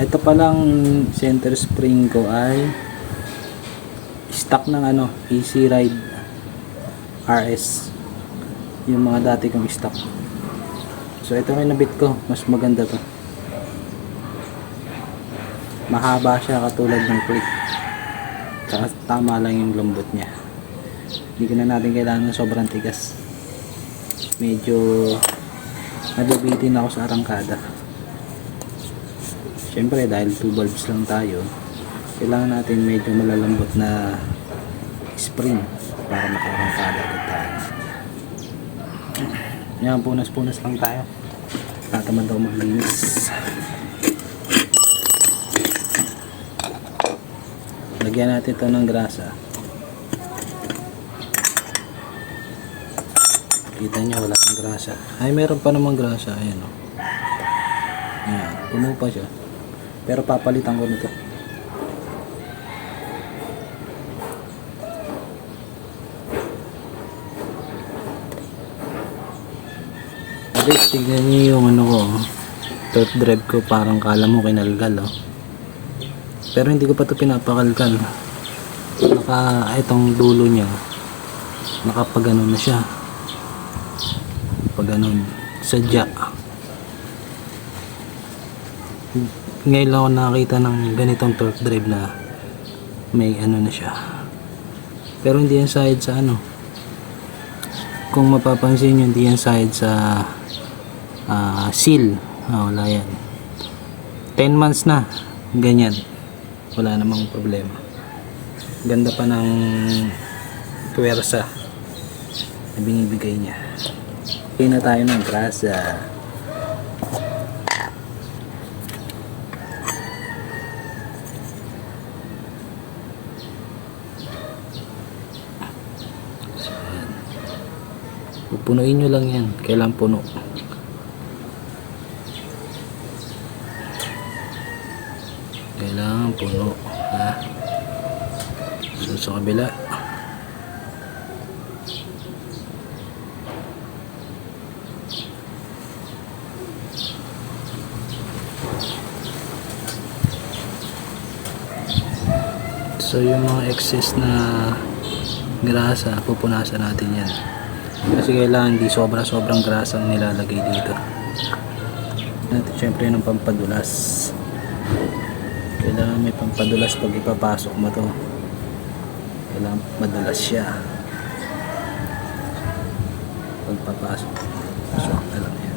Ito palang center spring ko ay stock ng Easy Ride RS, yung mga dati kong stock. So ito yung nabit ko, mas maganda to, mahaba siya katulad ng click, tsaka tama lang yung lambot niya, hindi ko na natin kailangan sobrang tigas. Medyo nabibitin ako sa arangkada. Syempre dahil 2 bulbs lang tayo, kailangan natin medyo malalambot na spring para makarangkada agad tayo. Yan, punas-punas lang tayo. Tatamad daw maglinis. Lagyan natin ito ng grasa. Kita nyo, wala ng grasa. Ay, meron pa namang grasa. Ayan o. Ayan, puno pa siya. Pero papalitan ko nito. Guys, tignan nyo yung ko, torque drive ko, parang kala mo kinalgal pero hindi ko pa ito pinapakalkal. Itong dulo niya nakapaganon na siya, paganon sadya. Ngayon lang ako nakakita ng ganitong torque drive na may na siya, pero hindi yan side sa kung mapapansin nyo, hindi yan side sa seal. Wala yan, 10 months na ganyan, wala namang problema. Ganda pa ng puwersa na binibigay niya. Kaya na tayo ng grasa. Pupunuin nyo lang yan, kailangan puno. Kailangan puno, ha? So sa kabila, so yung mga excess na grasa, pupunasan natin yan. Kasi kailangan di sobrang grasa ang nilalagay dito. Natin syempre ng pampadulas. Kailangan may pampadulas pag ipapasok mo to. Kailangan madulas siya. Pagpapasok, pasok na lang yan.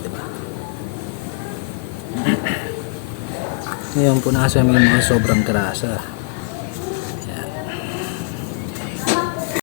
Diba? Ngayon punasan mo yung mga sobrang grasa.